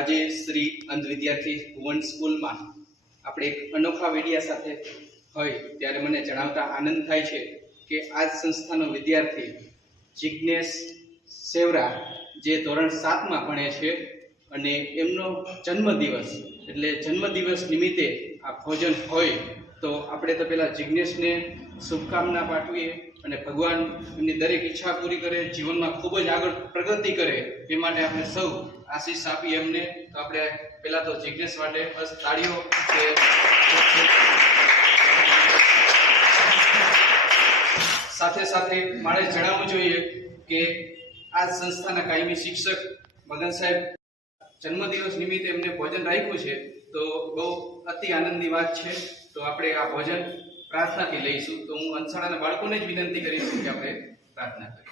આજે શ્રી અંધ વિદ્યાર્થી ભુવન સ્કૂલમાં આપણે એક અનોખા મીડિયા સાથે હોય ત્યારે મને જણાવતા આનંદ થાય છે કે આ સંસ્થાનો વિદ્યાર્થી જિજ્ઞેશ સેવરા જે ધોરણ સાતમાં ભણે છે અને એમનો જન્મદિવસ એટલે જન્મદિવસ નિમિત્તે આ ભોજન હોય તો આપણે તો પહેલાં જિજ્ઞેશને શુભકામના પાઠવીએ. અને ભગવાન એમની દરેક ઈચ્છા પૂરી કરે, જીવનમાં ખૂબ જ આગળ પ્રગતિ કરે, એ માટે આપણે સૌ આશીષ આપીએ એમને. તો આપણે પહેલાં તો જિજ્ઞેશ માટે બસ તાળીઓ કે સાથે સાથે મારે જણાવવું જોઈએ કે આ સંસ્થાના કાયમી શિક્ષક મગન સાહેબ જન્મદિવસ નિમિત્તે એમને ભોજન રાખ્યું છે. તો બહુ અતિ આનંદની વાત છે. તો આપણે આ ભોજન પ્રાર્થનાથી લઈશું. તો હું અંશાળાના બાળકોને જ વિનંતી કરીશ કે આપણે પ્રાર્થના કરીએ.